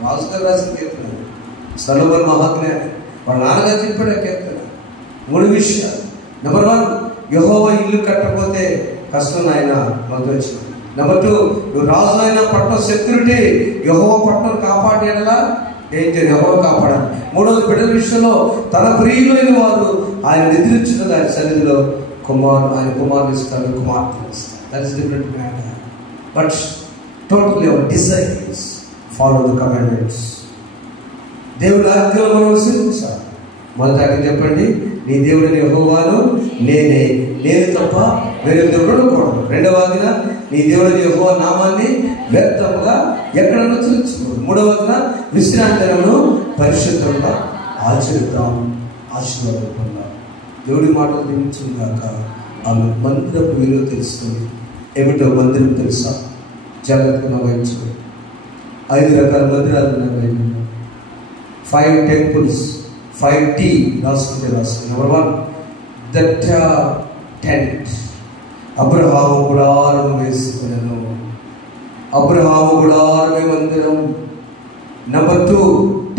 రాజుగారు రాసిన కీర్తన, సొలొమోను మహాజ్ఞాని వాళ్ళ నాన్నగారు చెప్పాడు ఆ కీర్తన. 3 విషయాలు. నెంబర్ 1, యెహోవా ఇల్లు కట్టకపోతే కష్టం ఆయన మనకు వచ్చిన. నెంబర్ 2, నువ్వు రాజు అయిన పట్టణం సెక్యూరిటీ, యెహోవా పట్టణం కాపాడేలా ఏం చేయాలి? యెహోవా కాపాడాలి. 3వది, బిడ్డల విషయంలో తన ప్రియులైన వారు ఆయన నిద్రించిన దాని సన్నిధిలో ఆయన కుమారుని ఇస్తారు, కుమార్తెను ఇస్తారు. That is different matter. But totally hour Dzire is follow the commandments. దేవుని ఆజ్ఞలు మనం అనుసరించాలి. మొదట చెప్పండి, నీ దేవుడిని యెహోవాను నేనే, నేను తప్ప వేరే దేవుడు ఉండకూడదు. 2వ ఆజ్ఞ, నీ దేవుడిని యెహోవా నామాన్ని వ్యర్థముగా ఎక్కడన్నా ఉచ్చరించకూడదు. 3వ ఆజ్ఞ, విశ్రాంతి దినమును పరిశుద్ధంగా ఆచరిద్దాం, ఆశీర్వాదం పొందాం. దేవుడి మాటలు దీవించుగాక. ఆమె మందిరపు విలువ తెలుసుకొని, ఏమిటో మందిరం తెలుసా? జాగ్రత్తగా వహించుకో. 5 రకాల మందిరాలు ఉన్నాయి. 5 temples, 5T రాసుకుంటే రాసుకుంది. Number 1, the tent. అబ్రహాము గుడారం వేసుకున్నాను. అబ్రహాము గుడారమే మందిరం. నెంబర్ 2,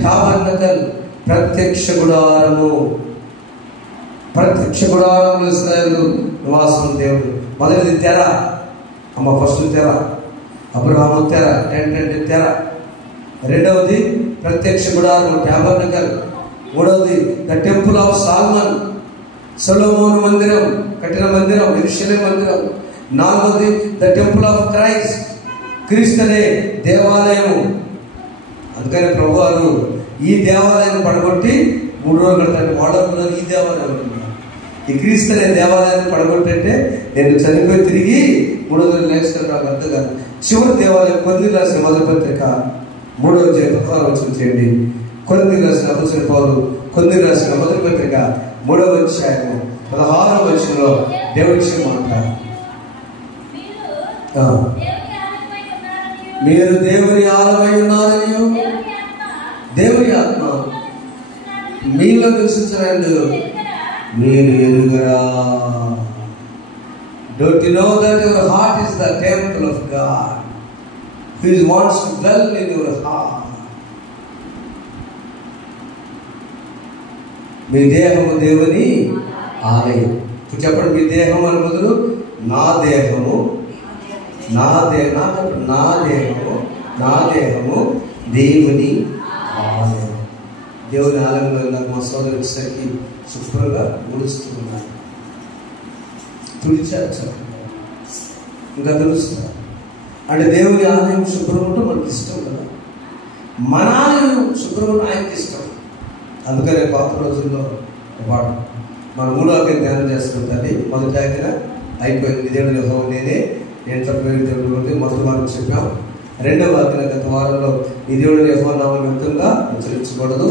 టాబర్నకల్, ప్రత్యక్ష గుడారము. ప్రత్యక్ష గుడారంలో ఇశ్రాయేలు నివాసం దేవుడు. మొదటిది తెర, ఫస్ట్ తెర, అబ్రహాము తెర, టెంట్ అంటే తెర. 2వది ప్రత్యక్ష గుడారం, టాబర్నకల్. 3వది ద టెంపుల్ ఆఫ్ సాల్మన్, సొలొమోను మందిరం కట్టిన మందిరం, యెరూషలేము మందిరం. 4వది ద టెంపుల్ ఆఫ్ క్రైస్ట్, క్రీస్తు అనే దేవాలయము. అందుకని ప్రభువారు ఈ దేవాలయాన్ని పడగొట్టి 3 రోజులు కడతాడు. వాడకున్నారు ఈ దేవాలయం. ఈ క్రీస్తు అనే దేవాలయాన్ని పడగొట్టంటే నేను చనిపోయి తిరిగి 3 రోజులు లేస్తాను, నాకు అర్థం కాదు. చివరి దేవాలయం కొరింథీయులకు రాసిన మొదటి పత్రిక 3వ అధ్యాయం 16వ వచనం చేయండి. కొరింథీయులకు రాసిన అపోస్తలుడైన పౌలు కొరింథీయులకు రాసిన మొదటి పత్రిక 3వ అధ్యాయం 16వ వచనంలో దేవుడి మాట, మీరు దేవుని ఆలయమై ఉన్నారని దేవుని ఆత్మ మీలో నివసించనందు మీరు ఎరుగరా. Don't you know that your heart is the temple of God? He wants to dwell in your heart. మీ దేహము దేవుని ఆలయం. చెప్పండి, మీ దేహం అని బదులు నా దేహము, నా దేహము దేవుని ఆలయం. దేవుని ఆలయంలో నాకు మా సోదరు వచ్చేసరికి శుభ్రంగా ముడుస్తున్నాను, తుడిచారు, ఇంకా తెలుస్తారు. అంటే దేవుని ఆలయం శుభ్రం ఉంటే మనకి ఇష్టం కదా. మన ఆలయం శుభ్రం ఉంటే ఆయనకి ఇష్టం. అందుకనే పాత రోజుల్లో వాడు మన 3వ ఆజ్ఞ ధ్యానం చేసుకుంటుంది. మొదటి ఆజ్ఞ అయిపోయింది, దేవుని యెహోవా నేనే, నేను తప్ప దేవుడు మొదటి వారం చెప్పాం. 2వ ఆజ్ఞ గత వారంలో ఈ దేవుడిని యెహోవా నామం వ్యక్తంగా ఉచ్చరించకూడదు.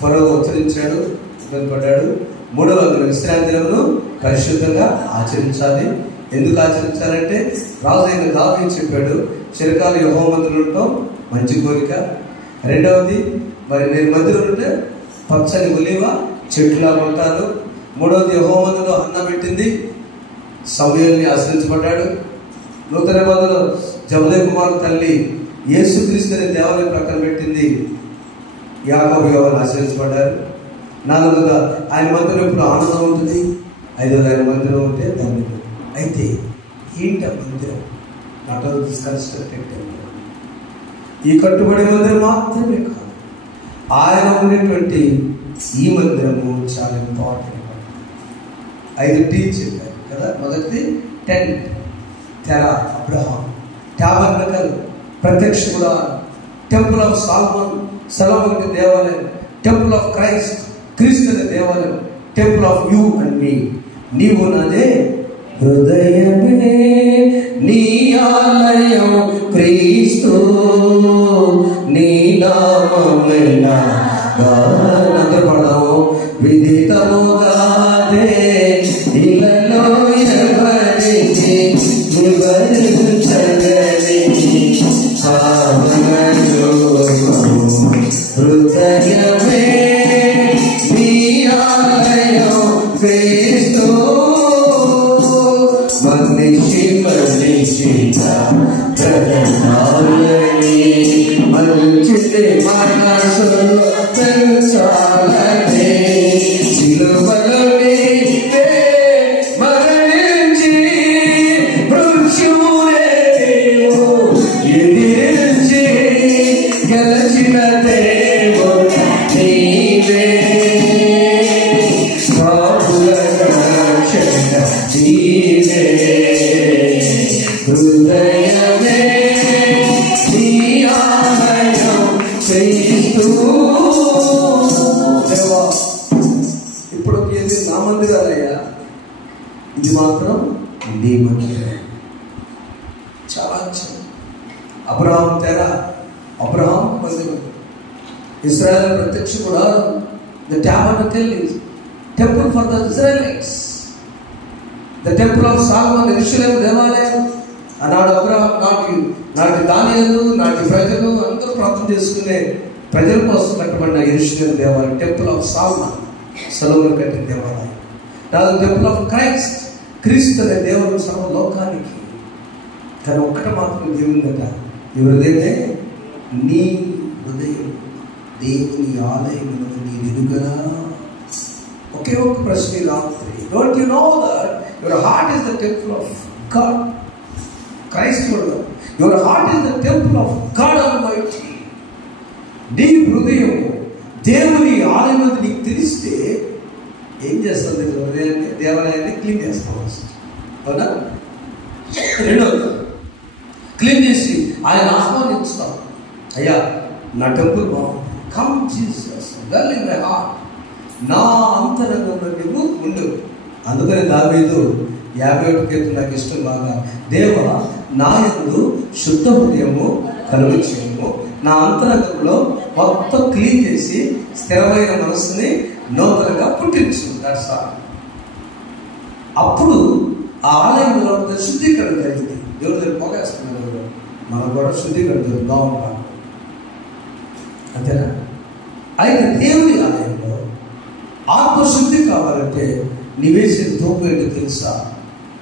ఫరో ఉచ్చరించాడు, ఇబ్బంది పడ్డాడు. 3వ ఆజ్ఞ విశ్రాంతి దినమును పరిశుద్ధంగా ఆచరించాలి. ఎందుకు ఆచరించాలంటే రాజు అయిన దావీదు చెప్పాడు, చిరకాలు యెహోవా మందిరంలో ఉండటం మంచి కోరిక. 2వది, మరి నేను మందిరం ఉంటే పచ్చని ఒలీవ చెట్టులా ఉంటాను. 3వది, యెహోవా మందిరంలో అన్నం పెట్టింది సమూయేలుని ఆశ్రయించబడ్డాడు. నూతన నిబంధనలో జబదయి కుమారు తల్లి యేసుక్రీస్తు అనే దేవాలయం ప్రక్కన పెట్టింది, యాకోబు యోహాను ఆశ్రయించబడ్డారు. 4వదిగా ఆయన మందిరం ఎప్పుడు ఆనందం ఉంటుంది. 5వది ఆయన మందిరం ఉంటే దాన్ని. అయితే ఏంటి ఆ మందిరం? Not all this constructed temple. ఈ కట్టుబడి మందిరం మాత్రమే కాదు, ఆయన ఉండేటువంటి ఈ మందిరము చాలా ఇంపార్టెంట్. 5 టీచ్ చెప్పారు కదా. మొదటిది టెంట్, తెర, అబ్రహాం. టాబర్నకల్, ప్రత్యక్ష గుడారం. టెంపుల్ ఆఫ్ సాల్మన్, సొలొమోను దేవాలయం. టెంపుల్ ఆఫ్ క్రైస్ట్, క్రీస్తు అనే దేవాలయం. టెంపుల్ ఆఫ్ యూ అండ్ మీ, నీవు నాదే హృదయమే నీ ఆలయం క్రీస్తు, నీ నామమే నా గానం. అందరూ పడదాము. విదితముగానే ఇలలో ఎవరికి వివరించగలి హృదయమే నీ ఆలయం క్రీస్తు, మనిషి మంచిది మనసులో పెంచాలని సిలువలోని చేయిస్తూ దేవా ఇప్పుడు ఏది నా మందిరాలయ్యా, ఇది మాత్రం నీ మందిరం. చాలా అబ్రహాం తెర, అబ్రహాం మందిరం, ఇజ్రాయెల్ ప్రత్యక్ష కూడా the tabernacle is temple for the Israelites. The temple of Solomon యెరూషలేము దేవాలయం. ఆనాడు అబ్రహాం నాటి దానియేలు నాటి ప్రజలు అందరూ ప్రార్థన చేసుకునే ప్రజల కోసం కట్టబడిన యెరూషలేము దేవాలయం, టెంపుల్ ఆఫ్ సాల్మన్, సొలొమోను కట్టిన దేవాలయం. నాది టెంపుల్ ఆఫ్ క్రైస్ట్, క్రీస్తు అనే దేవుడు సర్వలోకానికి. కానీ ఒక్కటి మాత్రం దేవుందట, ఈ హృదయమే నీ హృదయం దేవుని ఆలయం నీ ఎదుగరా. ఒకే ఒక్క ప్రశ్న రాత్రి, don't you know that your heart is the temple of God? Christ your heart is the temple of God almighty. నీ హృదయం దేవుని ఆలయం నీకు తెలిస్తే ఏం చేస్తుంది? హృదయాన్ని, దేవాలయాన్ని క్లీన్ చేస్తాం. అవునా? రెండవది, క్లీన్ చేసి ఆయన ఆహ్వానిస్తాం. అయ్యా నా టెంపుల్ బాగుంది, come Jesus well in my heart, నా అంతరంగంలో నువ్వు ఉండు. అందుకని దావీదు 51 కీర్తన నాకు ఇష్టం బాగా, దేవా నా యందు శుద్ధ హృదయము కలుగు చేయము, నా అంతరంగంలో మొత్తం క్లీన్ చేసి స్థిరమైన మనసుని నూతనంగా పుట్టించు. That's all. అప్పుడు ఆ ఆలయంలో శుద్ధీకరణ జరిగింది. దేవుడి దగ్గర పోగేస్తున్నారు, మనకు కూడా శుద్ధీకరణ జరుగుతూ ఉంటాం. అంతేనా? అయితే దేవుని ఆలయంలో ఆత్మశుద్ధి కావాలంటే నీవేసిన ధూపం ఏంటో తెలుసా?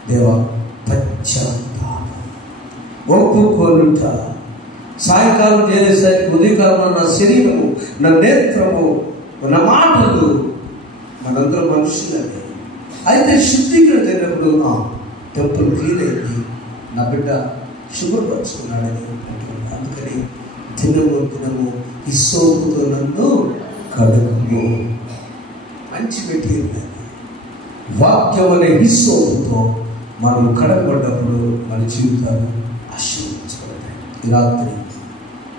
దేవా పశ్చాత్తాపం, ఒప్పుకోనుట. సాయంకాలం చేసేసరికి ఉదయకాలంలో నా శరీరము, నా నేత్రము, నా మాటలు, మనందరూ మనుషులని. అయితే శుద్ధీకరణ జరిగినప్పుడు టెంపుల్ క్లీన్ అయింది, నా బిడ్డ శుభ్రపరుచుకున్నాడని అంటున్నాడు. అందుకని దినము హిస్సోపుతో నన్ను కడుగు. మంచి మెటీరియల్. వాక్యం అనే హిస్సోపుతో మనం కడగబడ్డప్పుడు మన జీవితాలు ఆశీర్వదించబడతాయి. ఈ రాత్రి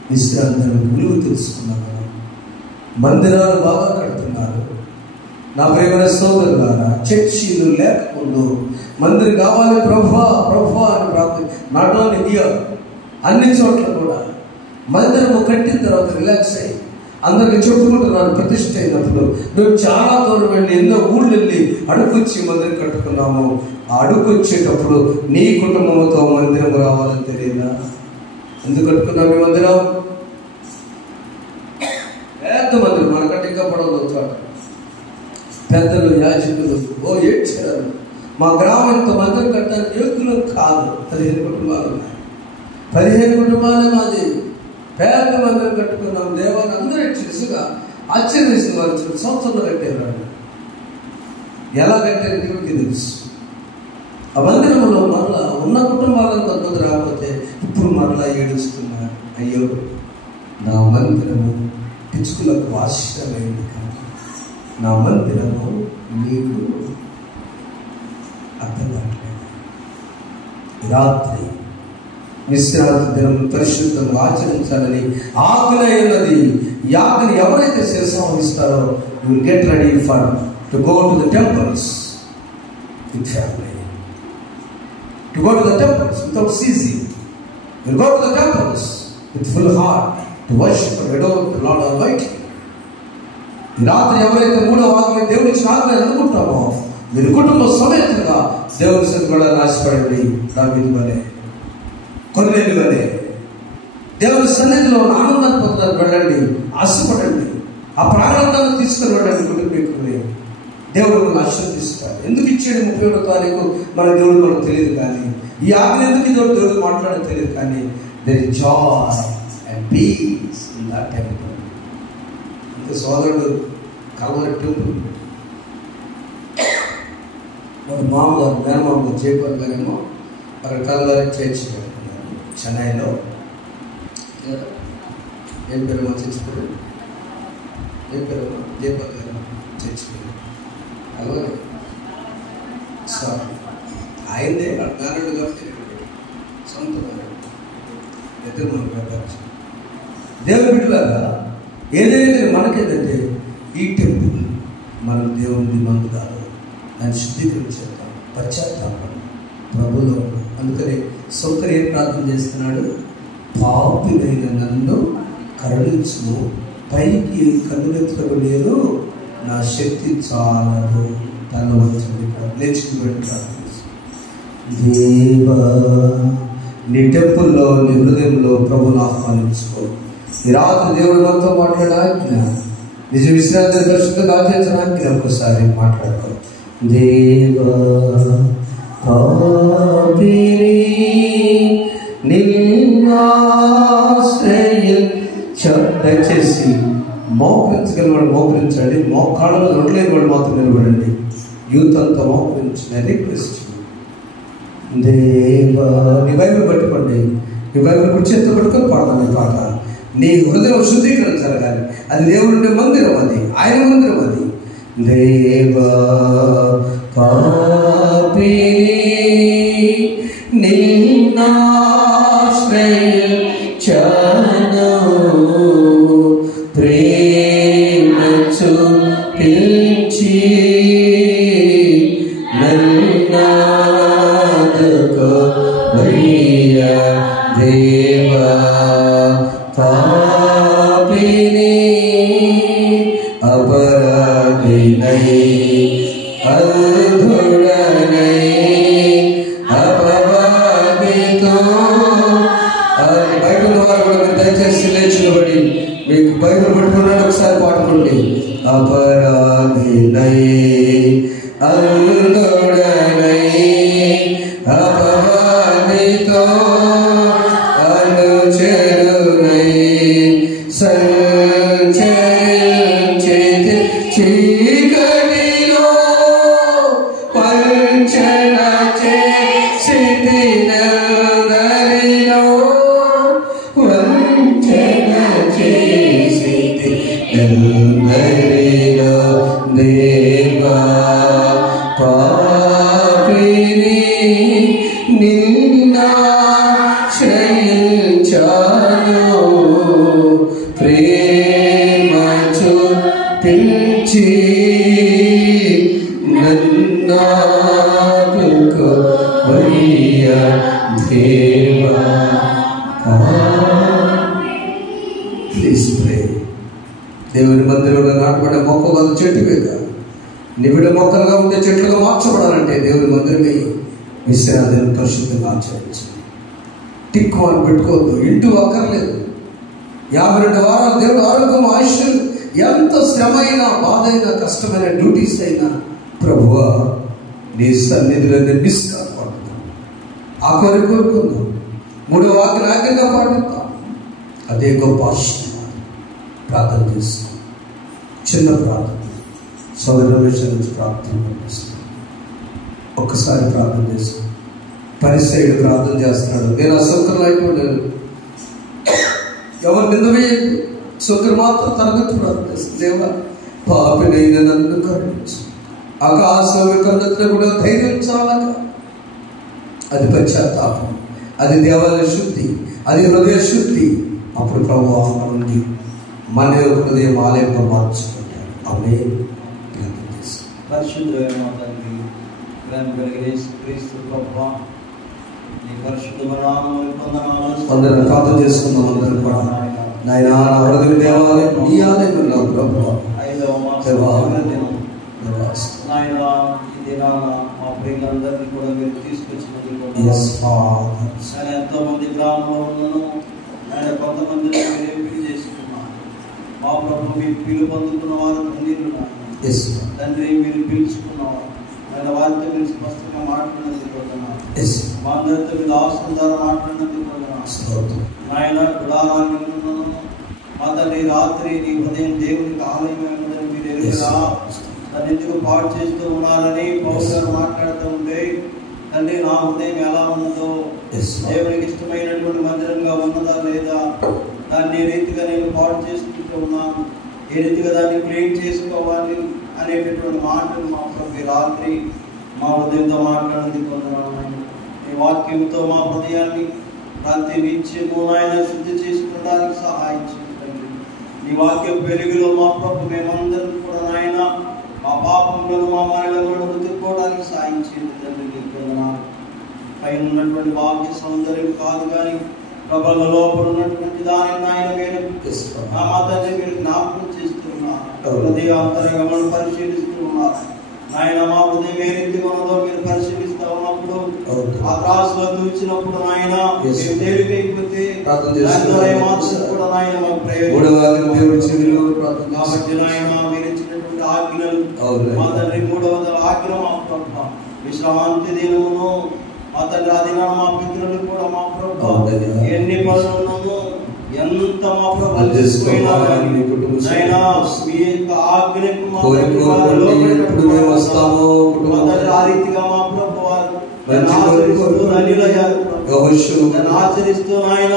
విశ్రాంతిని విలువ తెలుసుకున్నాను. మందిరాలు బాగా కడుతున్నారు. నా ప్రియమైన సోదరులారా, చర్చీలు లేకపోతే మందిరం కావాలి ప్రభువా ప్రభువా అని ప్రార్థన. నాట్ ఓన్లీ హియర్, అన్ని చోట్ల కూడా మందిరము కట్టిన తర్వాత రిలాక్స్ అయ్యి అందరికి చెప్పుకుంటున్నాను. ప్రతిష్ఠ అయినప్పుడు మేము చాలా దూరం వెళ్ళి ఎన్నో ఊళ్ళు వెళ్ళి అడుకొచ్చి మందిరం కట్టుకున్నాము. ఆ అడుకొచ్చేటప్పుడు నీ కుటుంబంతో మందిరం రావాలని తెలియదా? ఎందుకు కట్టుకున్నాము ఈ మందిరం? పెద్ద మందిరం, మనకంటే ఇంకా పడవదు చోట. పెద్దలు యాజకులు ఏడ్చారు. మా గ్రామం ఇంత మందిరం కట్టడానికి యోగ్యులు కాదు. 15 కుటుంబాలు ఉన్నాయి. 15 కుటుంబాలే మాది. పేద మందిరం కట్టుకున్నాం. దేవాన్ని అందరూ తెలుసుగా ఆశ్చర్యవేసిన వారు సంవత్సరంలో కట్టారు. ఎలా కట్టారు దేవుడికి తెలుసు. ఆ మందిరంలో మరలా ఉన్న కుటుంబాలను కొంతమంది రాకపోతే ఇప్పుడు మరలా ఏడుస్తున్నారు. అయ్యో నా మందిరము పిచ్చుకులకు ఆశ్రయమైంది కానీ నా మందిరము నీకు అర్థం కావట్లేదు. రాత్రి విశ్రాంతి దినం పరిశుద్ధంగా ఆచరించాలని ఆజ్ఞ ఉన్నది. ఈ ఆజ్ఞని ఎవరైతే శిరసావహిస్తారో you will get ready for to go to the temples with family, to go to the temples without ceasing. You will go to the temples with full heart to worship and adore the Lord Almighty. ఈ రాత్రి ఎవరైతే 3వ ఆజ్ఞ దేవుని ఇచ్చిన ఆజ్ఞ అనుకుంటామో మీరు కుటుంబ సమేతంగా దేవుని సన్నిధిలో కూడా నాశపడండి. దావీదు వలె, కొర్నేలు వలె దేవుని సన్నిధిలో ఆనందాన్ని పొందడానికి వెళ్ళండి, ఆశపడండి. ఆ ప్రారంభాన్ని తీసుకుని వెళ్ళండి. కుటుంబీకుని దేవుడు మనల్ని ఆశీర్వదిస్తాడు. ఎందుకు ఇచ్చాడు 31వ తారీఖు మన దేవుడు మనకు తెలియదు, కానీ ఈ ఆజ్ఞ ఎందుకు దేవుడు మాట్లాడడం తెలియదు, కానీ there is joy and peace in that temple. ఇంకా సోదరుడు కల్వరి టెంపుల్ మన మామగారు మేనమామగారు జయపాల్ గారేమో అక్కడ కల్వరి చర్చ్ పెట్టుకున్నారు చెన్నైలో. ఏం పేరు మా చర్చ్ పేరు? ఏం పేరు? జయపాల్ గారు చర్చ్ పేరు కల్వరి. ఆయనే మేనడు కాబట్టి సొంత ఇద్దరు మనకు దేవుని బిడ్డలారా ఏదైతే మనకేంటంటే ఈ టెంపుల్ మనం దేవుని మందు కాదు, దాన్ని శుద్ధీకరించేద్దాం, పశ్చాత్తాపం ప్రభులో. అందుకని సౌకర్యం ఏం ప్రార్థన చేస్తున్నాడు? పాపినైన నన్ను కరుణించుము, పైకి కన్నులెత్తుకు నేను నా శక్తి చాలదు. తన వచ్చి లేచిపెట్టి ప్రార్థన దేవా, నీ టెంపుల్లో నీ హృదయంలో ప్రభుని ఆహ్వానించుకో. ఈ రాత్రి దేవుడు మనతో మాట్లాడాజ్ఞ, నిజ విశ్రాంతి దర్శకులు ఆచరించడానికి ఒక్కసారి మాట్లాడతాం. దేవా దయచేసి మోకరించగలిగిన వాడు మోకరించండి, మోకాళ్ళలో రొట్టలేని వాడు మాత్రం నిలబడండి. యూత్ అంతా మోకరించిన రిక్వెస్ట్. దేవా, నీ బైబిల్ పట్టుకోండి, నీ బైబిల్ కుడి చేతితో పట్టుకొని పాడతాను ఈ పాట. నీ హృదయం శుద్ధీకరణ జరగాలి. అది దేవుడి మందిరం, అది ఆయన మందిరం. అది దేవా పాపి నిన్నాశ్రయించను, ప్రేమ చూపించి నన్నాదుకోవయ్యా. దేవా పాపిని అపరాధినై అధుడనై అపవాదితో బయట ఉన్నవారు కూడా మీరు దయచేసి లేచినబడి మీకు బైబిల్ పట్టుకున్నాడు ఒకసారి పాడుకోండి. అపరాధినై అధుడనై అపవాదితో అనుచరునై సంచరించేది చీకటిలో పంచన చేసిది నదరిలో, వంచన చేసిది నదరిలో. దేవా పాపిని నిన్నాశ్రయించను, ప్రేమ చూపించి నన్నాదుకోవయ్యా. దేవా ప్లీజ్ ప్రే. దేవుని మందిరంలో నాటబడ్డ మొక్క కాదు, చెట్టు వేద నిబిడ మొక్కలుగా ఉండే చెట్లుగా మార్చబడాలంటే దేవుని మందిరమే విశ్రాంతిని పరిశుద్ధంగా ఆచరించాలి. టిక్కు అని పెట్టుకోవద్దు, ఇంటూ అక్కర్లేదు. 52 వారాలు దేవుడు ఆరోగ్యం, ఆయుష్, ఎంత శ్రమ అయినా, బాధ అయినా, కష్టమైన డ్యూటీస్ అయినా ప్రభువా నీ సన్నిధిలో నిర్మిస్తాను. ఆ కోరుకుందాం. 3వ వాక్య నాయకంగా పాటిద్దాం. అదే గొప్ప ఆశీర్వాదం. ప్రార్థన చేస్తాం. చిన్న ప్రార్థన సోదరుల విషయం నుంచి ప్రార్థన పంపిస్తాం. ఒక్కసారి ప్రార్థన చేస్తాం. పరిసయుడు ప్రార్థన చేస్తున్నాడు, నేను అసౌకర్యం అయిపోయాను, ఎవరు నిందమే సౌకర్యం మాత్రం తరగతి ప్రార్థన చేస్తుంది. దేవా పాపినైన నన్ను కరుణించు, ఆకాశం కన్నట్లో కూడా ధైర్యం చాలక. అది పశ్చాత్తాపం, అది దేవాలయ శుద్ధి, అది హృదయ శుద్ధి. అప్పుడు ప్రభు నుండి మన హృదయం ఆలయంగా మార్చుకుంటాడు. ఆమె పరిశుద్ధమైన మా తండ్రి, ప్రేమ కలిగిన క్రీస్తు ప్రభువా, నీ పరిశుద్ధమైన నామమును వందనాలు. అందరం ప్రార్థన చేసుకుందాం. అందరం కూడా నాయనా, నా హృదయ దేవాలయం నీ ఆలయంలో ప్రభువా. 5వ మాసం నాయన, ఈ దినాన మా ప్రియులందరినీ కూడా మీరు తీసుకొచ్చినందుకు నేను ఎంతో మంది గ్రామంలో ఉన్నాను. నేను కొంతమంది ఎంపిక చేసుకున్నాను. మా ప్రభు మీరు పిలుపు పొందుకున్న వారు ధన్యులు. తండ్రి మీరు పిలుచుకున్నవారు, నేను వారితో మీరు స్పష్టంగా మాట్లాడినందుకు మా అందరితో మీరు ఆసనం ద్వారా మాట్లాడినందుకు నాయన గుడారాన్ని ఉన్నాను. మా తండ్రి రాత్రి నీ ఉదయం దేవునికి ఆలయమైనదని మీరు ఎదురుగా దాన్ని ఎందుకు పాడు చేస్తూ ఉన్నారని పౌరు గారు మాట్లాడుతూ ఉంటే, తండ్రి నా హృదయం ఎలా ఉన్నదో, దేవునికి ఇష్టమైనటువంటి మందిరంగా ఉన్నదా లేదా, దాన్ని ఏ రీతిగా నేను పాడు చేసుకుంటూ ఉన్నాను, ఏ రీతిగా దాన్ని క్లీన్ చేసుకోవాలి అనేటటువంటి మాటలు మా ప్రభు రాత్రి మా హృదయంతో మాట్లాడింది కొందరు. ఈ వాక్యంతో మా హృదయాన్ని ప్రతి నిత్యము నాయన శుద్ధి చేసుకోవడానికి సహాయం చేయండి. ఈ వాక్యం వెలుగులో మా ప్రభు మేమందరం కూడా నాయన మా పాపములను మా మరణములను వెతుక్కోవడానికి సాయం చేయండి తండ్రి. నీకు వందనాలు. పైన ఉన్నటువంటి వాక్య సౌందర్యం కాదు కానీ ప్రభల లోపల ఉన్నటువంటి దానిని నాయన మీరు మా తండ్రి మీరు జ్ఞాపకం చేస్తున్నారు. హృదయ అంతరంగములను పరిశీలిస్తూ ఉన్నారు నాయన. మా హృదయం ఏ రీతిగా ఉన్నదో మీరు పరిశీలిస్తూ ఉన్నప్పుడు ఆ త్రాసులో తూచినప్పుడు నాయన మీరు తేలికైపోతే కూడా నాయన మాకు ప్రయోజనం. కాబట్టి నాయన మీరు ఇచ్చినటువంటి ఆజ్ఞలు మా తండ్రి 3వ ఆజ్ఞ మా ప్రభు విశ్రాంతి దినమును మా తండ్రి ఆ దినాన్ని మా పితరులు కూడా మా ప్రభు ఎన్ని పనులు ఉన్నామో ఎంత మా ప్రభు ఆ రీతిగా మా ప్రభు ఆచరిస్తూ ఆయన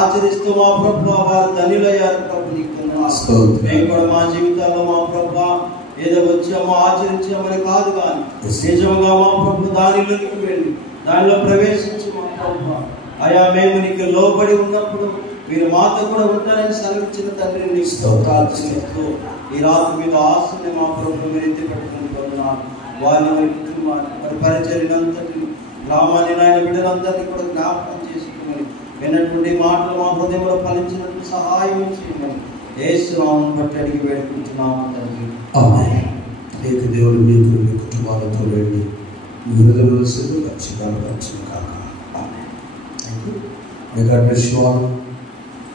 ఆచరిస్తూ మా ప్రభు వారు ధన్యులయ్యారు. ప్రభు మేము కూడా మా జీవితాల్లో మా ప్రభు ఏదో వచ్చామో ఆచరించామని కాదు కానీ నిజంగా మా ప్రభు దానిలోకి వెళ్ళి దానిలో ప్రవేశించి మా ప్రభు అయా మేము నీకు లోబడి ఉన్నప్పుడు మీరు మాతో కూడా ఉంటారని సెలవిచ్చిన తండ్రి నీకు ప్రార్థిస్తూ ఈ రాత్రి మీద ఆశని మా ప్రభు మీరు ఎత్తి పెట్టుకుని పొందున్నారు. వారిని వారి కుటుంబాన్ని వారి పరిచర్యలంతటిని గ్రామాన్ని నాయన బిడ్డలందరినీ కూడా జ్ఞాపకం చేసుకోమని విన్నటువంటి మాటలు మా హృదయంలో ఫలించినట్టు సహాయం చేయమని యేసు నామమును బట్టి అడిగి వేడుకుంటున్నాము తండ్రి. దేవుడు మీకు మీ కుటుంబాలతో వెళ్ళి మీ హృదయంలో రక్షణ కాక.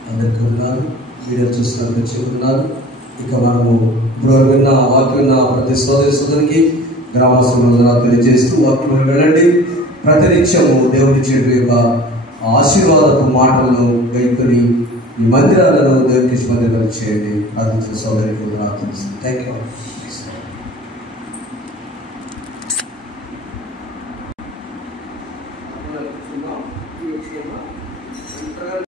అందరికీ ఉన్నారు, వీడియో చూస్తున్నారు ఉన్నారు. ఇక మనము ఇప్పుడు విన్న వాక్యం విన్న ప్రతి సోదరికి గ్రామస్తులందరూ తెలియజేస్తూ వాక్యం వెళ్ళండి. ప్రతినిత్యము దేవుడి చెడు యొక్క ఆశీర్వాదపు మాటలను గైకొని ఈ మందిరాలను దేవునికి మందిరాలు చేయండి. ప్రార్థించిన సోదరికి థ్యాంక్ యూ.